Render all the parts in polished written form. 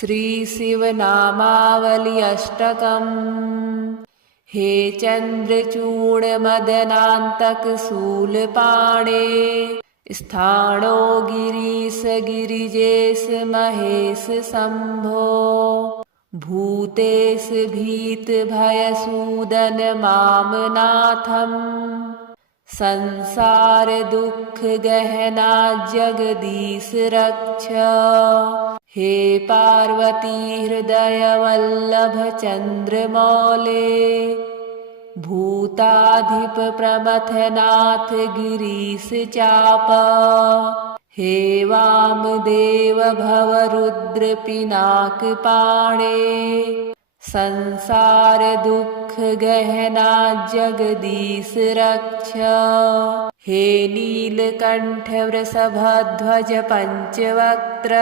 श्री शिवनामावली अष्टकम्। हे चन्द्रचूड मदनान्तक शूलपाणे, स्थाणो गिरीश गिरिजेश महेश शम्भो। भूतेश भीत भयसूदन माम नाथम्, संसार दुःख गहना जगदीश रक्ष। हे पार्वती हृदय वल्लभ चन्द्रमौले, भूताधिप प्रमथनाथ गिरीश चाप। हे वामदेव भवरुद्र पिनाक पाणे, संसार दुःख गहना जगदीश रक्ष। हे नीलकण्ठ वृषभध्वज पंचवक्त्र,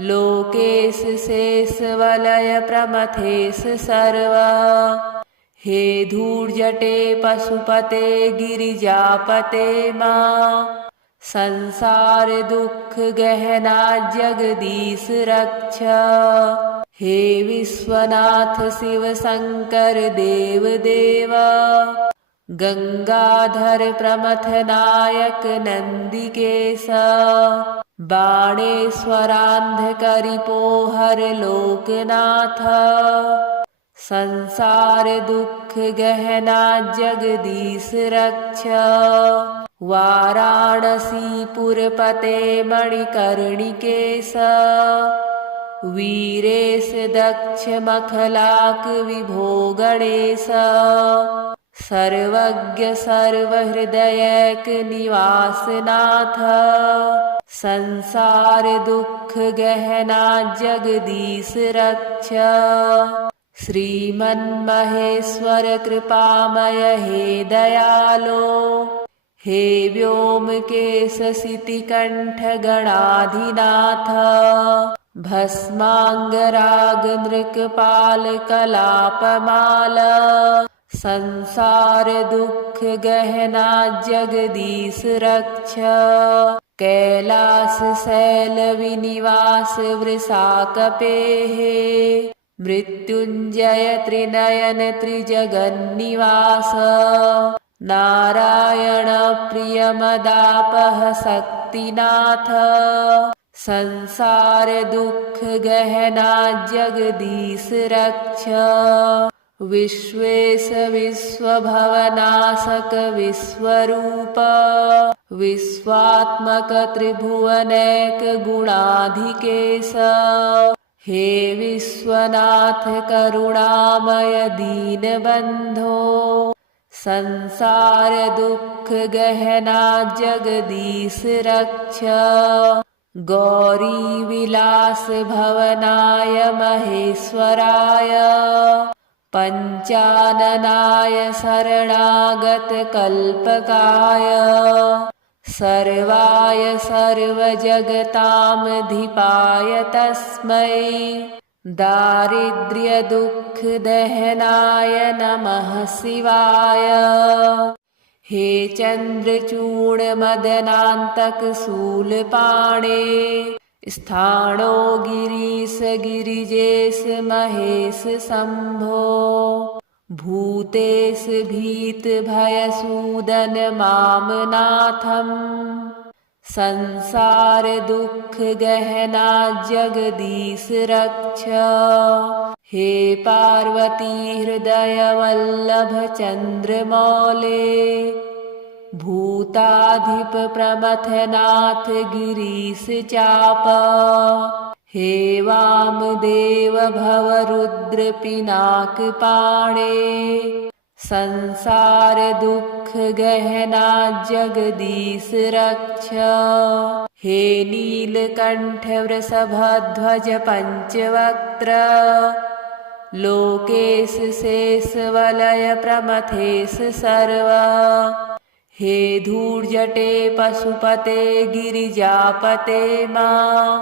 लोकेश शेष वलय प्रमथेश सर्व। हे धूर्जटे पशुपते गिरिजापते मां, संसार दुःख गहना जगदीश रक्ष। हे विश्वनाथ शिव शंकर देव देव, गंगाधर प्रमथ नायक नंदिकेश। बाणेश्वरान्धकरिपोहर लोकनाथ, संसार दुःख गहना जगदीश रक्ष। वाराणसीपुरपते मणिकर्णिकेश, वीरेश दक्ष मखलाक विभो गणेश। सर्वज्ञ सर्वहृदयक निवासनाथ, संसार दुःख गहना जगदीश रक्ष। श्रीमन्महेश्वर कृपामय हे दयालो, हे व्योमकेश शितिकण्ठ गणाधिनाथ। भस्मांगराग नृकपाल कलापमाल, संसार दुःख गहना जगदीश रक्ष। कैलास शैल विनिवास वृषाकपेः, मृत्युंजय त्रिनयन त्रिजगन्निवास। नारायण प्रियमदापह शक्तिनाथ, संसार दुःख गहना जगदीश रक्ष। विश्वेश विश्वभवनाशक विश्वरूप, विश्वात्मक त्रिभुवनैक गुणाधिकेश। हे विश्वनाथ करुणामय दीनबन्धो, संसार दुःख गहना जगदीश रक्ष। गौरी विलास भवनाय महेश्वराय, पंचाननाय शरणागत कल्पकाय। सर्वाय सर्वजगतामधिपाय तस्मै, दारिद्र्य दुःख दहनाय नमः शिवाय। हे चन्द्रचूड मदनान्तक शूलपाणे, स्थाणो गिरीश गिरिजेश महेश शम्भो। भूतेश भीत भयसूदन माम नाथम्, संसार दुःख गहना जगदीश रक्ष। हे पार्वती हृदय वल्लभ चन्द्रमौले, भूताधिप प्रमथनाथ गिरीश चाप। हे वामदेव भवरुद्र पिनाक पाणे, संसार दुःख गहना जगदीश रक्ष। हे नीलकण्ठ वृषभध्वज पंचवक्त्र, लोकेश शेष वलय प्रमथेश सर्व। हे धूर्जटे पशुपते गिरिजापते मां,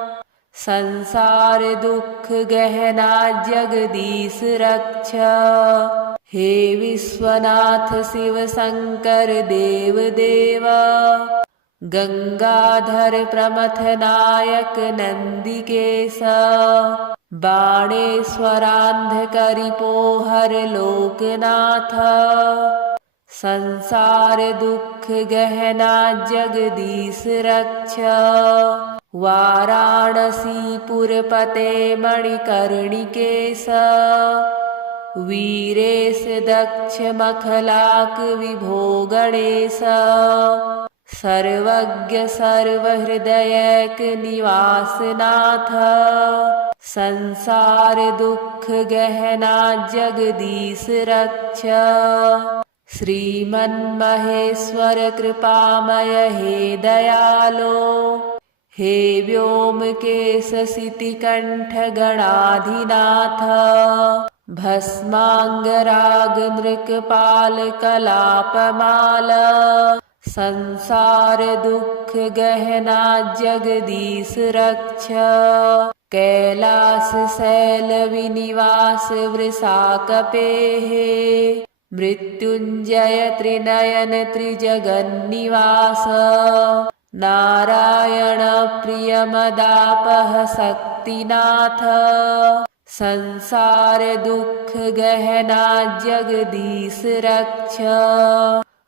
संसार दुःख गहना जगदीश रक्ष। हे विश्वनाथ शिव शंकर देव देव, गंगाधर प्रमथ नायक नंदिकेश बाणेश्वरांध करिपोहर लोकनाथ संसार दुख गहना जगदीश रक्ष वाराणसी पुरपते मणिकर्णिकेश वीरेश दक्ष मखलाक विभो गणेश सर्वज्ञ सर्वहृदयक निवासनाथ संसार दुख गहना जगदीश रक्ष श्रीमन्महेश्वर कृपामय हे दयालो हे व्योमकेश सितिकंठ गणाधिनाथ भस्मांगराग नृकपाल कलापमाल संसार दुख गहना जगदीश रक्ष कैलास शैल विनिवास वृषाकपेः मृत्युंजय त्रिनयन त्रिजगन्निवास नारायण प्रियमदापह शक्तिनाथ संसार दुख गहना जगदीश रक्ष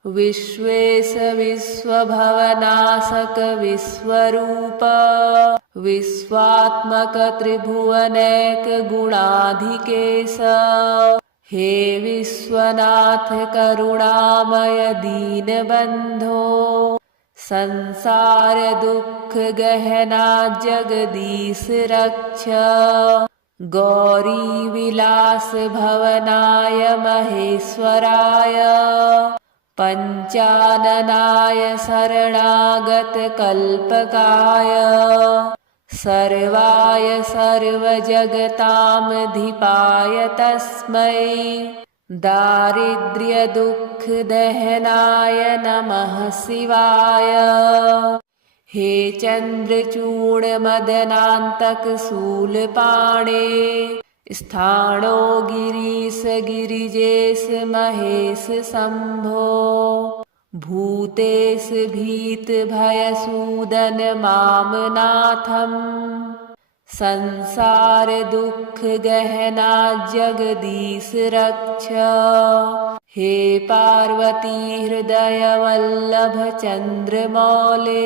विश्वेश विश्वभवनाशक विश्वरूप विश्वात्मक त्रिभुवनैक गुणाधिकेश हे विश्वनाथ करुणामय दीनबंधो संसार दुख गहना जगदीश रक्ष गौरी विलास भवनाय महेश्वराय पंचाननाय शरणागत कल्पकाय सर्वाय सर्वजगतामधिपाय तस्मै दारिद्र्य दुख दहनाय नमः शिवाय हे चंद्रचूड़ मदनांतक शूलपाणे स्थाणो गिरीश गिरिजेश महेश शंभो भूतेश भीत भयसूदन मामनाथम संसार दुख गहना जगदीश रक्ष हे पार्वती हृदय वल्लभ चंद्रमौले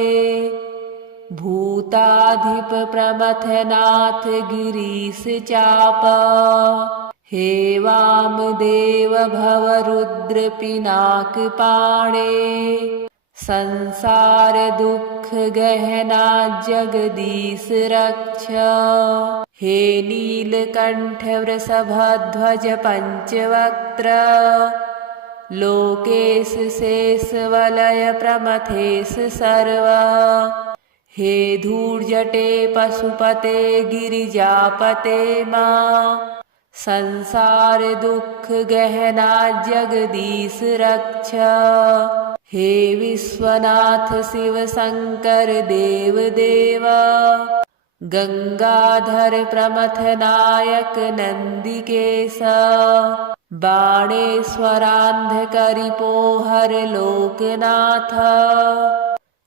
भूताधिप प्रमथनाथ गिरीश चाप हे वामदेव भवरुद्र पिनाक पाणे संसार दुख गहना जगदीश रक्ष हे नीलकंठ वृषभध्वज पंचवक्त्र लोकेश शेष वलय प्रमथेश सर्व हे धूर्जटे पशुपते गिरिजापते मां संसार दुख गहना जगदीश रक्ष हे विश्वनाथ शिव शंकर देव देव गंगाधर प्रमथ नायक नंदिकेश बाणेश्वरांध करिपोहर लोकनाथ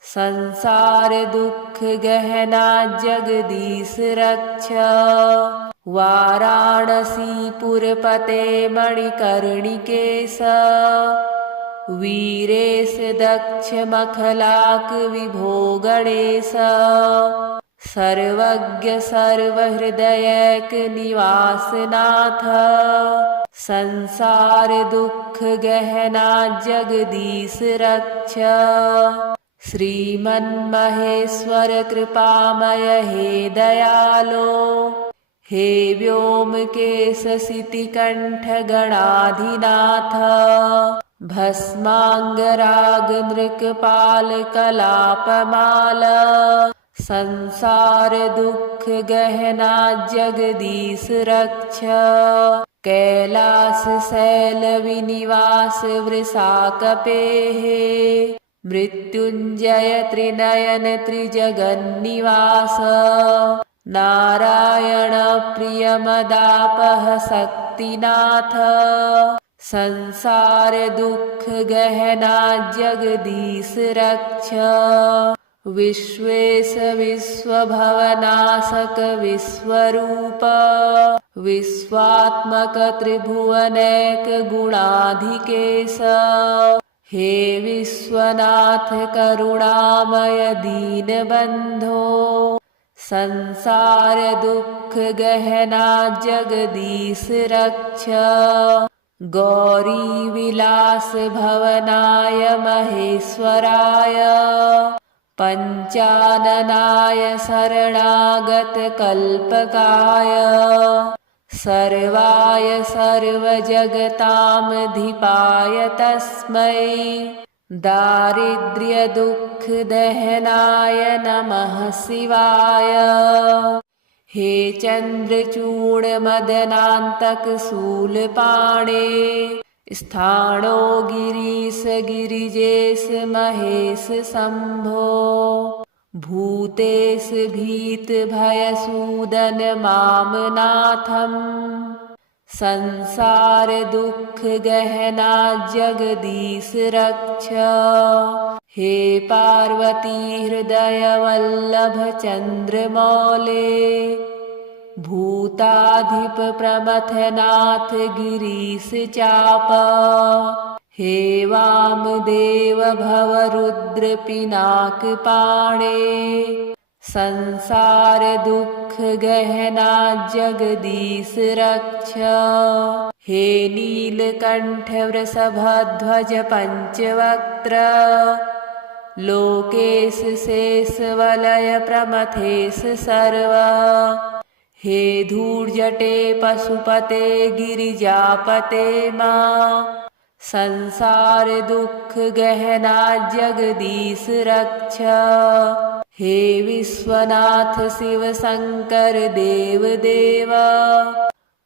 संसार दुख गहना जगदीश रक्ष वाराणसी पुरपते मणिकर्णिकेश वीरेश दक्ष मखलाक विभो गणेश सर्वज्ञ सर्वहृदयक निवासनाथ संसार दुख गहना जगदीश रक्ष श्रीमन्महेश्वर कृपामय हे दयालो हे व्योमकेश सितिकंठ गणाधिनाथ भस्मांगराग नृकपाल कलापमाल संसार दुख गहना जगदीश रक्ष कैलास शैल विनिवास वृषाकपेः मृत्युंजय त्रिनयन त्रिजगन्निवास नारायण प्रियमदापह शक्तिनाथ संसार दुख गहना जगदीश रक्ष। विश्वेश विश्वभवनाशक विश्वरूप। विश्वात्मक त्रिभुवनैक गुणाधिकेश। हे विश्वनाथ करुणामय दीनबन्धो। संसार दुख गहना जगदीश रक्ष। गौरी विलास भवनाय महेश्वराय। पंचाननाय शरणागत कल्पकाय। सर्वाय सर्वजगतामधिपाय तस्मै। दारिद्र्य दुख दहनाय नमः शिवाय। हे चंद्रचूड़ मदनान्तक शूलपाणे। स्थाणो गिरीश गिरिजेश महेश शंभो। भूतेश भीत भयसूदन माम नाथम। संसार दुख गहना जगदीश रक्ष। हे पार्वती हृदय वल्लभ चंद्रमौले। भूताधिप प्रमथनाथ गिरीश चाप। हे वामदेव भवरुद्र पिनाक पाणे। संसार दुख गहना जगदीश रक्ष। हे नीलकंठ वृषभध्वज पंचवक्त्र। लोकेश शेष वलय प्रमथेश सर्व। हे धूर्जटे पशुपते गिरिजापते मां। संसार दुख गहना जगदीश रक्ष। हे विश्वनाथ शिव शंकर देव देव।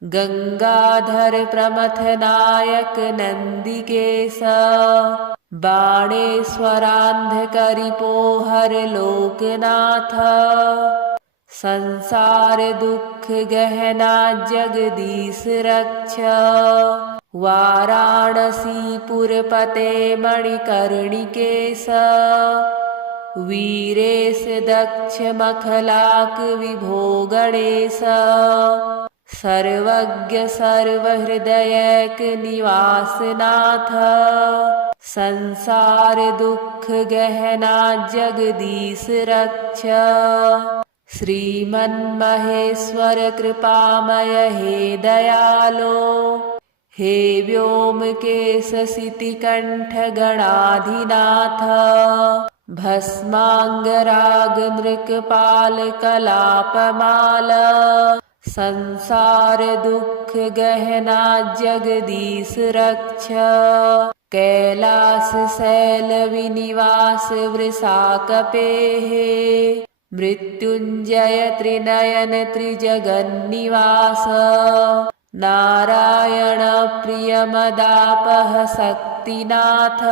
गंगाधर प्रमथ नायक नंदिकेश। बाणेश्वरांधकरिपोहर लोकनाथ। संसार दुख गहना जगदीश रक्ष। वाराणसीपुरपते मणिकर्णिकेश। वीरेश दक्ष मखलाक विभो गणेश। सर्वज्ञ सर्वहृदयैक निवासनाथ। संसार दुख गहना जगदीश रक्ष। श्रीमन्महेश्वर कृपामय हे दयालो। हे व्योमकेश शितिकंठ गणाधिनाथ। भस्मांगराग नृकपाल कलापमाल। संसार दुख गहना जगदीश रक्ष। कैलास शैल विनिवास वृषाकपेः। मृत्युंजय त्रिनयन त्रिजगन्निवास। नारायण प्रियमदापह शक्तिनाथ।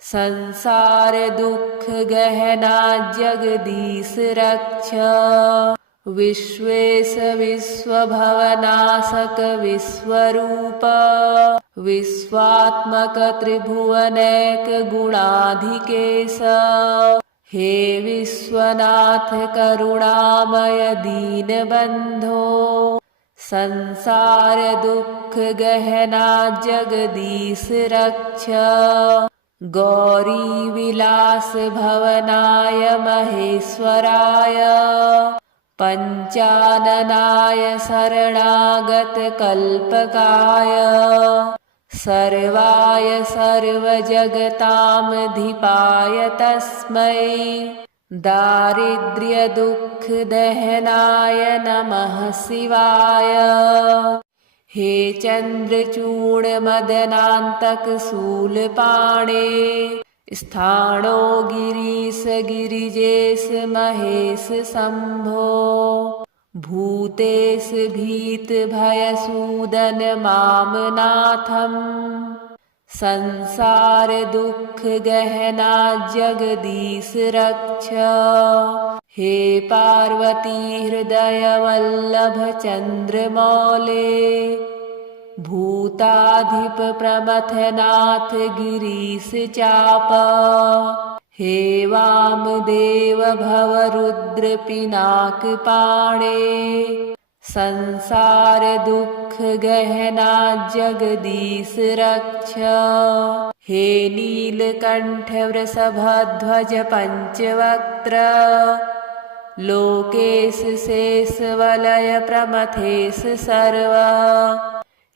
संसार दुख गहना जगदीश रक्ष। विश्वेश विश्वभवनाशक विश्वरूप। विश्वात्मक त्रिभुवनैक गुणाधिकेश। हे विश्वनाथ करुणामय दीनबन्धो। संसार दुख गहना जगदीश रक्ष। गौरी विलास भवनाय महेश्वराय। पंचाननाय शरणागत कल्पकाय। सर्वाय सर्वजगतामधिपाय तस्मै। दारिद्र्य दुख दहनाय नमः शिवाय। हे चंद्रचूड़ मदनान्तक शूलपाणे। स्थाणो गिरीश गिरिजेश महेश शंभो। भूतेश भीत भयसूदन माम नाथम। संसार दुख गहना जगदीश रक्ष। हे पार्वती हृदय वल्लभ चंद्रमौले। भूताधिप प्रमथनाथ गिरीश चाप हे वामदेव भव रुद्र पिनाक पाणे संसार दुख गहना जगदीश रक्ष हे नीलकंठ वृषभध्वज पंचवक्त्र लोकेश शेष वलय प्रमथेश सर्व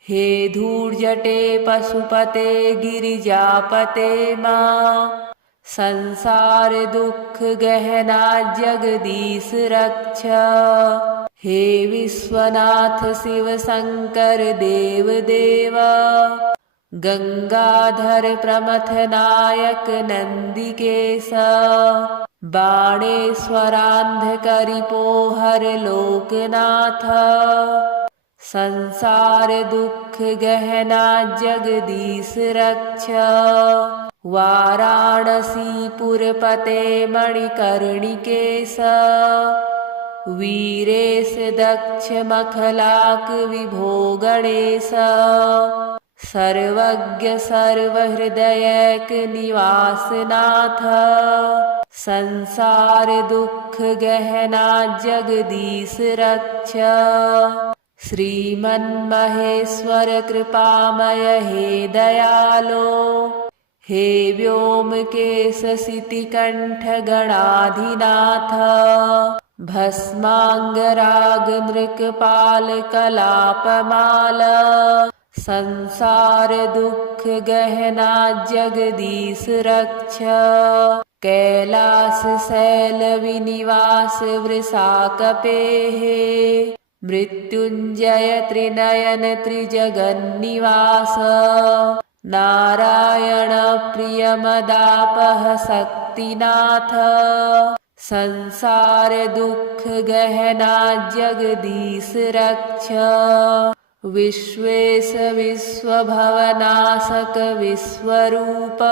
हे धूर्जटे पशुपते गिरिजापते मां संसार दुख गहना जगदीश रक्ष हे विश्वनाथ शिव शंकर देव देवा गंगाधर प्रमथ नायक नंदिकेश बाणेश्वरांध करिपोहर लोकनाथ संसार दुख गहना जगदीश रक्ष वाराणसीपुरपते मणिकर्णिकेश वीरेश दक्ष मखलाक विभो गणेश सर्वज्ञ सर्वहृदयक निवासनाथ संसार दुख गहना जगदीश रक्ष श्रीमन्महेश्वर कृपामय हे दयालो हे व्योमकेश शितिकंठ गणाधिनाथ भस्मांगराग नृकपाल कलापमाल संसार दुख गहना जगदीश रक्ष कैलास शैल विनिवास वृषाकपेहे मृत्युंजय त्रिनयन त्रिजगन्निवास नारायण प्रियमदापह शक्तिनाथ संसार दुख गहना जगदीश रक्ष विश्वेश विश्वभवनाशक विश्वरूप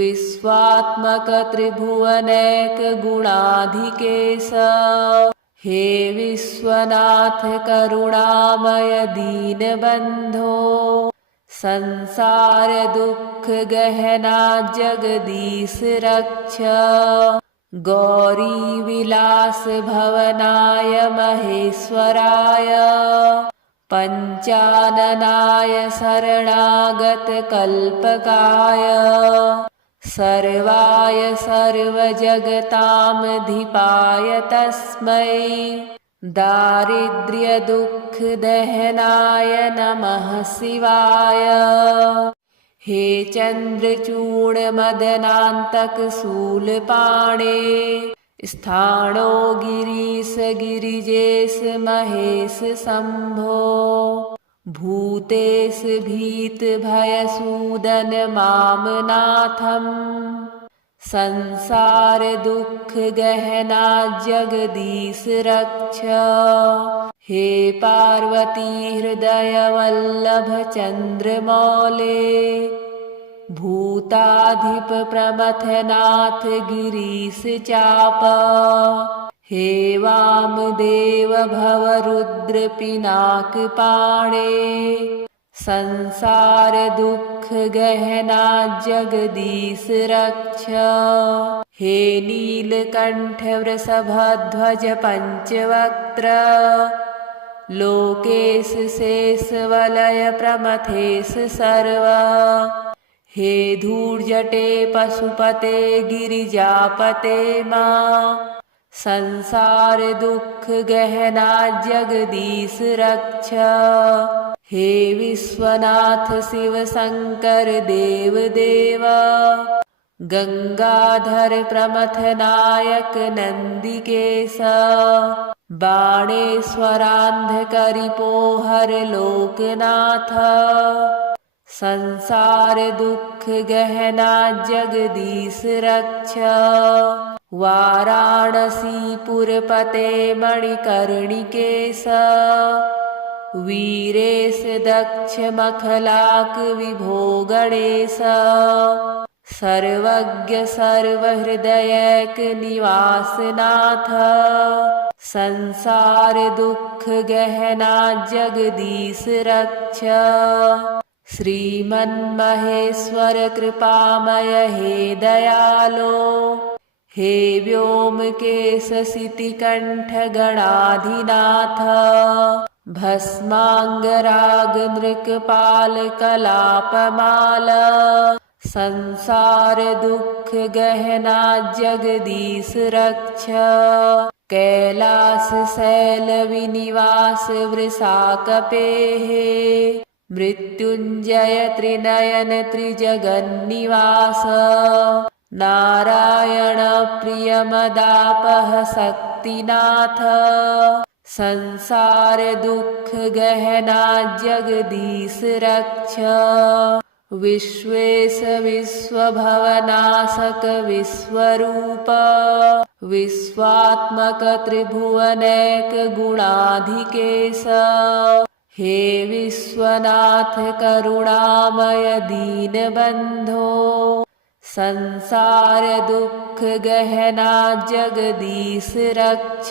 विश्वात्मक त्रिभुवनैक गुणाधिकेश हे विश्वनाथ करुणामय दीनबंधो संसार दुख गहना जगदीश रक्ष गौरी विलास भवनाय महेश्वराय पंचाननाय शरणागत कल्पकाय सर्वाय सर्वजगतामधिपाय तस्मै दारिद्र्य दुख दहनाय नमः शिवाय हे चंद्रचूड़ मदनांतक शूलपाणे स्थाणो गिरीश गिरिजेश महेश शंभो भूतेश भीत भयसूदन मामनाथम संसार दुख गहना जगदीश रक्ष हे पार्वती हृदय वल्लभ चंद्रमौले भूताधिप प्रमथनाथ गिरीश चाप हे वामदेव भव रुद्र पिनाक पाणे संसार दुख गहना जगदीश रक्ष हे नीलकंठ वृषभध्वज पंचवक्त्र लोकेश शेष वलय प्रमथेश सर्व हे धूर्जटे पशुपते गिरिजापते मां संसार दुख गहना जगदीश रक्ष हे विश्वनाथ शिव शंकर देव देवा गंगाधर प्रमथ नायक नंदिकेश बाणेश्वरांध करिपोहर लोकनाथ संसार दुख गहना जगदीश रक्ष वाराणसीपुरपते मणिकर्णिकेश वीरेश दक्ष मखलाक विभो गणेश सर्वज्ञ सर्वहृदयैक निवासनाथ, संसार दुख गहना जगदीश रक्ष। श्रीमन्महेश्वर कृपामय हे दयालो, हे व्योमकेश सितिकंठ गणाधिनाथ, भस्मांगराग नृकपाल कलापमाल, संसार दुख गहना जगदीश रक्ष। कैलास शैल विनिवास वृषाकपेः, मृत्युंजय त्रिनयन त्रिजगन्निवास, नारायण प्रियमदापह शक्तिनाथ, संसार दुख गहना जगदीश रक्ष। विश्वेश विश्वभवनाशक विश्वरूप, विश्वात्मक त्रिभुवनैक गुणाधिकेश, हे विश्वनाथ करुणामय दीनबंधो, संसार दुख गहना जगदीश रक्ष।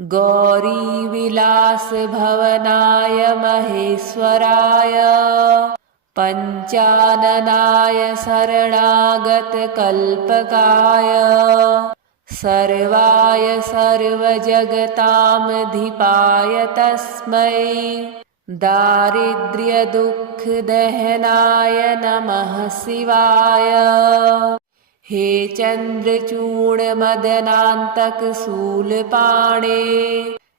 गौरी विलास भवनाय महेश्वराय, पंचाननाय शरणागत कल्पकाय, सर्वाय सर्वजगतामधिपाय तस्मै, दारिद्र्य दुख दहनाय नमः शिवाय। हे चंद्रचूड़ मदनांतक शूलपाणे,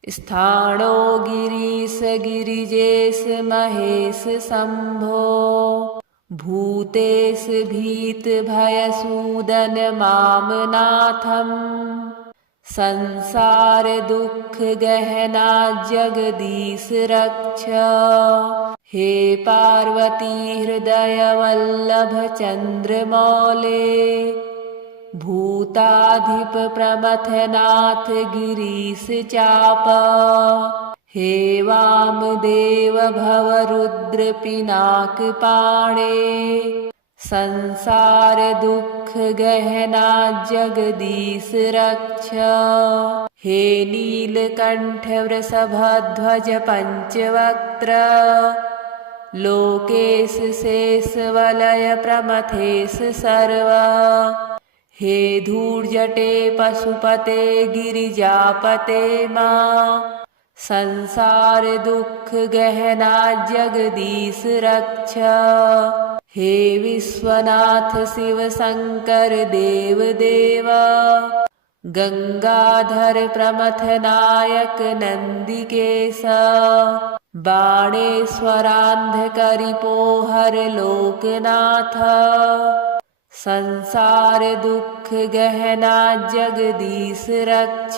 स्थाणो गिरीश गिरिजेश महेश शंभो, भूतेश भीत भयसूदन मामनाथम, संसार दुख गहना जगदीश रक्ष। हे पार्वती हृदय वल्लभ चंद्रमौले, भूताधिप प्रमथनाथ गिरीश चाप, हे वामदेव भवरुद्र पिनाक पाणे, संसार दुख गहना जगदीश रक्ष। हे नीलकंठ वृषभध्वज पंचवक्त्र, लोकेश शेष वलय प्रमथेश सर्व, हे धूर्जटे पशुपते गिरिजापते मां, संसार दुख गहना जगदीश रक्ष। हे विश्वनाथ शिव शंकर देव देव, गंगाधर प्रमथ नायक नंदिकेश, बाणेश्वरांधकरिपोहर लोकनाथ, संसार दुख गहना जगदीश रक्ष।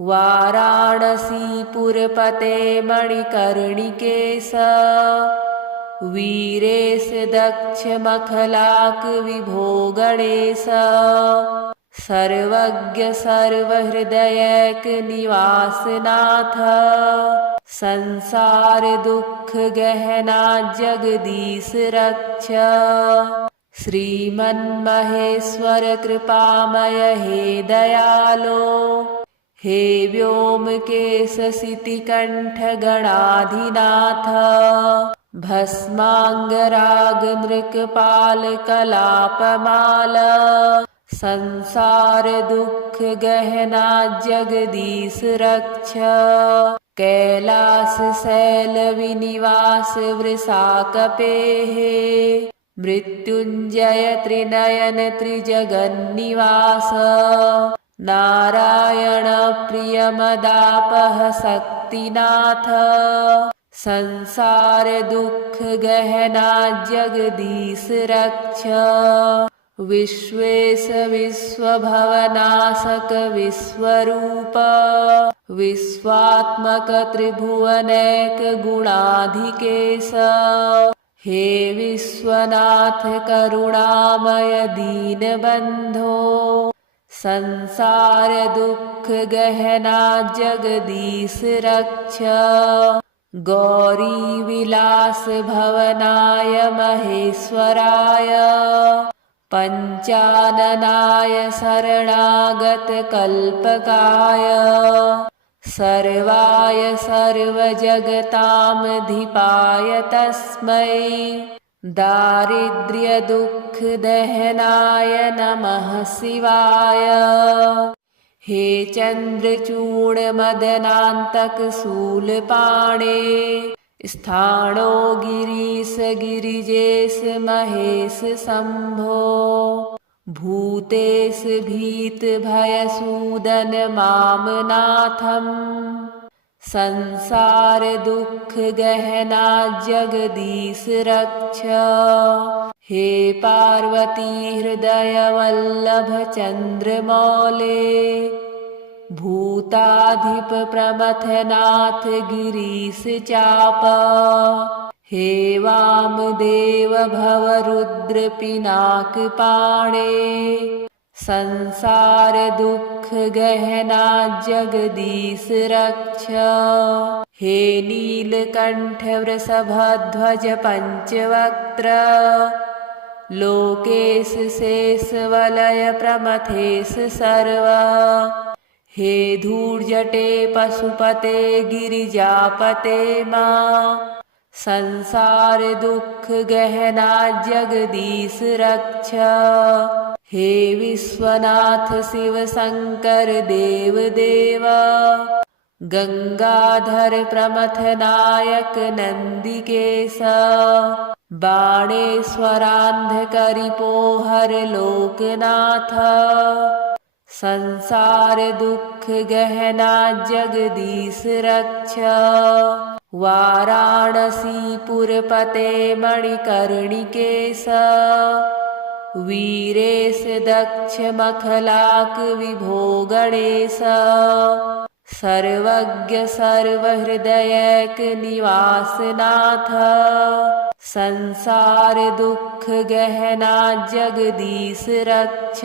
वाराणसीपुरपते मणिकर्णिकेश, वीरेश दक्ष मखलाक विभो गणेश, सर्वज्ञ सर्वहृदयैक निवासनाथ, संसार दुख गहना जगदीश रक्ष। श्रीमन्महेश्वर कृपामय हे दयालो, हे व्योमकेश सितिकंठ गणाधिनाथ, भस्मांगराग नृकपाल कलापमाल, संसार दुख गहना जगदीश रक्ष। कैलास शैल विनिवास वृषाकपेः, मृत्युंजय त्रिनयन त्रिजगन्निवास, नारायण प्रियमदापह शक्तिनाथ, संसार दुख गहना जगदीश रक्ष। विश्वेश विश्वभवनाशक विश्वरूप, विश्वात्मक त्रिभुवनैक गुणाधिकेश, हे विश्वनाथ करुणामय दीनबंधो, संसार दुख गहना जगदीश रक्ष। गौरीविलासभवनाय महेश्वराय पञ्चाननाय शरणागतकल्पकाय सर्वाय सर्वजगतामधिपाय तस्मै दारिद्र्यदुःखदहनाय नमः शिवाय। हे चन्द्रचूडमदनान्तकशूलपाणे स्थाणो गिरीश गिरिजेश महेश शम्भो भूतेश भीतभयसूदन मां नाथम् संसारदुःखगहना जगदीश रक्ष। हे पार्वती हृदयवल्लभ चन्द्रमौले भूताधिप प्रमथनाथ गिरीश चाप। हे वामदेव भवरुद्र पिनाकपाणे संसार दुःख गहना जगदीश रक्ष। हे नीलकण्ठ वृषभध्वज पंचवक्त्र लोकेश शेष वलय प्रमथेश सर्व। हे धूर्जटे पशुपते गिरिजापते मां संसार दुःख गहना जगदीश रक्ष। हे विश्वनाथ शिव शंकर देव देव गंगाधर प्रमथनायक नंदिकेश बाणेश्वरान्धकरिपोहर लोकनाथ संसार दुःख गहना जगदीश रक्ष। वाराणसीपुरपते मणिकर्णिकेश वीरेश दक्ष मखलाक विभो गणेश सर्वज्ञ सर्वहृदयक निवासनाथ संसार दुःख गहना जगदीश रक्ष।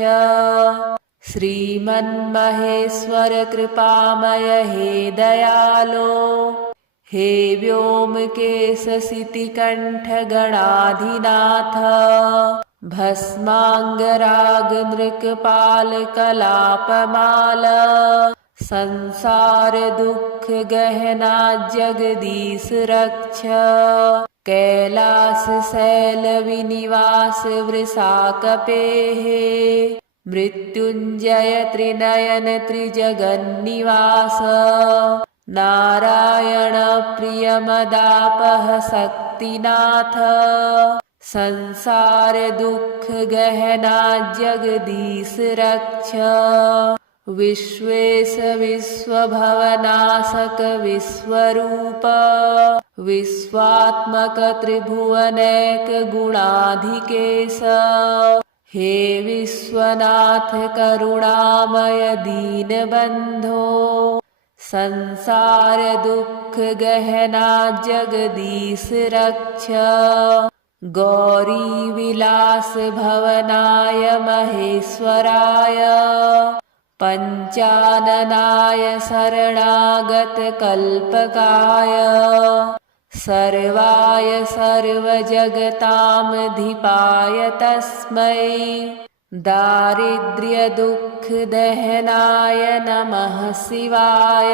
श्रीमन्महेश्वर कृपामय हे दयालो हे व्योमकेश शितिकण्ठ गणाधिनाथ भस्मांगराग नृकपाल कलापमाल संसार दुःख गहना जगदीश रक्ष। कैलास शैल विनिवास वृषाकपेहे मृत्युंजय त्रिनयन त्रिजगन्निवास नारायण प्रियमदापह शक्तिनाथ संसार दुःख गहना जगदीश रक्ष। विश्वेश विश्वभवनाशक विश्वरूप विश्वात्मक त्रिभुवनैक गुणाधिकेश हे विश्वनाथ करुणामय दीनबन्धो संसार दुःख गहना जगदीश रक्ष। गौरी विलास भवनाय महेश्वराय पञ्चाननाय शरणागत कल्पकाय सर्वाय सर्वजगतामधिपाय तस्मै दारिद्र्यदुःखदहनाय नमः शिवाय।